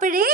അപ്പോഴേ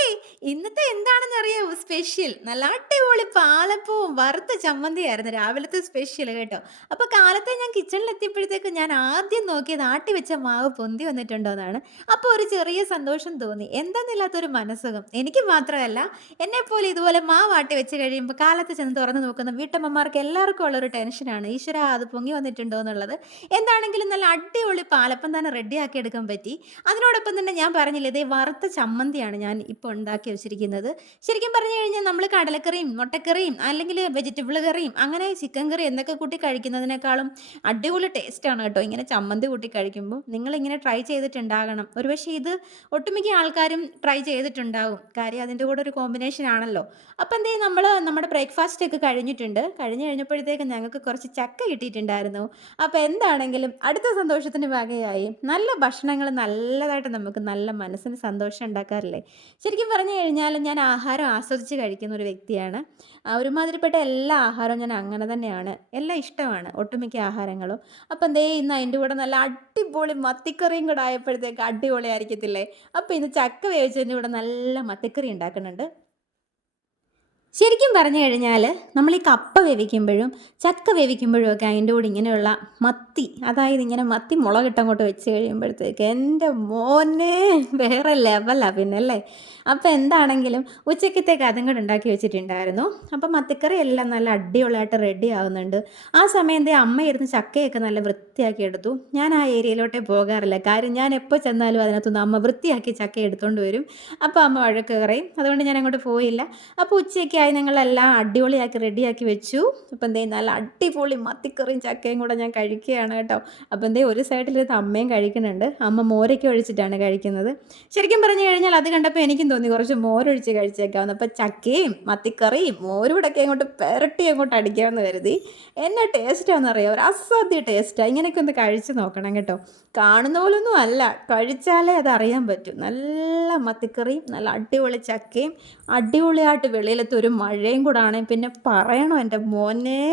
ഇന്നത്തെ എന്താണെന്നറിയാമോ സ്പെഷ്യൽ? നല്ല അടിപൊളി പാലപ്പവും വറുത്ത ചമ്മന്തിയായിരുന്നു രാവിലത്തെ സ്പെഷ്യൽ കേട്ടോ. അപ്പൊ കാലത്തെ ഞാൻ കിച്ചണിലെത്തിയപ്പോഴത്തേക്ക് ഞാൻ ആദ്യം നോക്കിയത് ആട്ടി വെച്ച മാവ് പൊന്തി വന്നിട്ടുണ്ടോന്നാണ്. അപ്പോൾ ഒരു ചെറിയ സന്തോഷം തോന്നി. എന്തെന്നില്ലാത്തൊരു മനസ്സുഖം. എനിക്ക് മാത്രമല്ല, എന്നെപ്പോലെ ഇതുപോലെ മാവ് ആട്ടി വെച്ച് കഴിയുമ്പോൾ കാലത്ത് ചെന്ന് തുറന്ന് നോക്കുന്ന വീട്ടമ്മമാർക്ക് എല്ലാവർക്കും ഉള്ളൊരു ടെൻഷനാണ്. ഈശ്വരാ അത് പൊങ്ങി വന്നിട്ടുണ്ടോ എന്നുള്ളത്. എന്താണെങ്കിലും നല്ല അടിപൊളി പാലപ്പം തന്നെ റെഡിയാക്കി എടുക്കാൻ പറ്റി. അതിനോടൊപ്പം തന്നെ ഞാൻ പറഞ്ഞില്ലേ ദേ വറുത്ത ചമ്മന്തിയാണ് ഞാൻ ഇപ്പോൾ ഉണ്ടാക്കി വെച്ചിരിക്കുന്നത്. ശരിക്കും പറഞ്ഞു കഴിഞ്ഞാൽ നമ്മൾ കടലക്കറിയും, മുട്ടക്കറിയും അല്ലെങ്കിൽ വെജിറ്റബിൾ കറിയും അങ്ങനെ ചിക്കൻ കറി എന്നൊക്കെ കൂട്ടി കഴിക്കുന്നതിനേക്കാളും അടിപൊളി ടേസ്റ്റാണ് കേട്ടോ ഇങ്ങനെ ചമ്മന്തി കൂട്ടി കഴിക്കുമ്പോൾ. നിങ്ങളിങ്ങനെ ട്രൈ ചെയ്തിട്ടുണ്ടാകണം. ഒരുപക്ഷേ ഇത് ഒട്ടുമിക്ക ആൾക്കാരും ട്രൈ ചെയ്തിട്ടുണ്ടാകും. കാര്യം അതിൻ്റെ കൂടെ ഒരു കോമ്പിനേഷൻ ആണല്ലോ. അപ്പോൾ എന്തേ നമ്മുടെ ബ്രേക്ക്ഫാസ്റ്റ് ഒക്കെ കഴിഞ്ഞിട്ടുണ്ട്. കഴിഞ്ഞ് കഴിഞ്ഞപ്പോഴത്തേക്കും ഞങ്ങൾക്ക് കുറച്ച് ചക്ക കിട്ടിയിട്ടുണ്ടായിരുന്നു. അപ്പോൾ എന്താണെങ്കിലും അടുത്ത സന്തോഷത്തിന് വകയായി. നല്ല ഭക്ഷണങ്ങൾ നല്ലതായിട്ട് നമുക്ക് നല്ല മനസ്സിന് സന്തോഷം ഉണ്ടാക്കാറില്ലേ? ശരിക്കും പറഞ്ഞു കഴിഞ്ഞാൽ ഞാൻ ആഹാരം ആസ്വദിച്ച് കഴിക്കുന്ന ഒരു വ്യക്തിയാണ്. ഒരുമാതിരിപ്പെട്ട എല്ലാ ആഹാരവും ഞാൻ അങ്ങനെ തന്നെയാണ്. എല്ലാം ഇഷ്ടമാണ് ഒട്ടുമിക്ക ആഹാരങ്ങളും. അപ്പം ദേ ഇന്ന് അതിൻ്റെ കൂടെ നല്ല അടിപൊളി മത്തിക്കറിയും കൂടെ ആയപ്പോഴത്തേക്ക് അടിപൊളിയായിരിക്കത്തില്ലേ? അപ്പോൾ ഇന്ന് ചക്ക വേവിച്ചതിൻ്റെ കൂടെ നല്ല മത്തിക്കറി ഉണ്ടാക്കുന്നുണ്ട്. ശരിക്കും പറഞ്ഞു കഴിഞ്ഞാൽ നമ്മൾ ഈ കപ്പ വേവിക്കുമ്പോഴും ചക്ക വേവിക്കുമ്പോഴും ഒക്കെ അതിൻ്റെ കൂടെ ഇങ്ങനെയുള്ള മത്തി, അതായത് ഇങ്ങനെ മത്തി മുളകിട്ടങ്ങോട്ട് വെച്ച് കഴിയുമ്പോഴത്തേക്ക് എൻ്റെ മോനെ വേറെ ലെവലാ പിന്നെ അല്ലേ. അപ്പോൾ എന്താണെങ്കിലും ഉച്ചക്കത്തേക്ക് അതും കൂടെ ഉണ്ടാക്കി വെച്ചിട്ടുണ്ടായിരുന്നു. അപ്പം മത്തിക്കറി എല്ലാം നല്ല അടിപൊളിയായിട്ട് റെഡി ആവുന്നുണ്ട്. ആ സമയം ദേ അമ്മയിരുന്ന് ചക്കയൊക്കെ നല്ല വൃത്തിയാക്കി എടുത്തു. ഞാൻ ആ ഏരിയയിലോട്ടേ പോകാറില്ല, കാര്യം ഞാൻ എപ്പോൾ ചെന്നാലും അതിനകത്തുനിന്ന് അമ്മ വൃത്തിയാക്കി ചക്ക എടുത്തുകൊണ്ട് വരും. അപ്പോൾ അമ്മ വഴക്ക് പറയും, അതുകൊണ്ട് ഞാൻ അങ്ങോട്ട് പോയില്ല. അപ്പോൾ ഉച്ചയ്ക്കായി ഞങ്ങളെല്ലാം അടിപൊളിയാക്കി റെഡിയാക്കി വെച്ചു. അപ്പോൾ എന്തേ നല്ല അടിപൊളി മത്തിക്കറിയും ചക്കയും കൂടെ ഞാൻ കഴിക്കുകയാണ് കേട്ടോ. അപ്പോൾ എന്തേ ഒരു സൈഡിലിരുന്ന് അമ്മയും കഴിക്കുന്നുണ്ട്. അമ്മ മോരൊക്കെ ഒഴിച്ചിട്ടാണ് കഴിക്കുന്നത്. ശരിക്കും പറഞ്ഞു കഴിഞ്ഞാൽ അത് കണ്ടപ്പോൾ എനിക്കും തോന്നി കുറച്ച് മോരൊഴിച്ച് കഴിച്ചേക്കാമെന്ന്. അപ്പോൾ ചക്കയും മത്തിക്കറിയും മോരൂടൊക്കെ അങ്ങോട്ട് പെരട്ടി അങ്ങോട്ട് അടിക്കാമെന്ന് കരുതി. എന്നാ ടേസ്റ്റാണെന്നറിയാം, ഒരു അസാധ്യ ടേസ്റ്റാണ്. ഇങ്ങനെയൊക്കെ ഒന്ന് കഴിച്ച് നോക്കണം കേട്ടോ. കാണുന്ന പോലൊന്നും അല്ല, കഴിച്ചാലേ അതറിയാൻ പറ്റും. നല്ല മത്തിക്കറിയും നല്ല അടിപൊളി ചക്കയും അടിപൊളിയായിട്ട് വെളിയിലത്തെ ഒരു മഴയും കൂടാണ്. പിന്നെ പറയണോ എൻ്റെ മോനെ.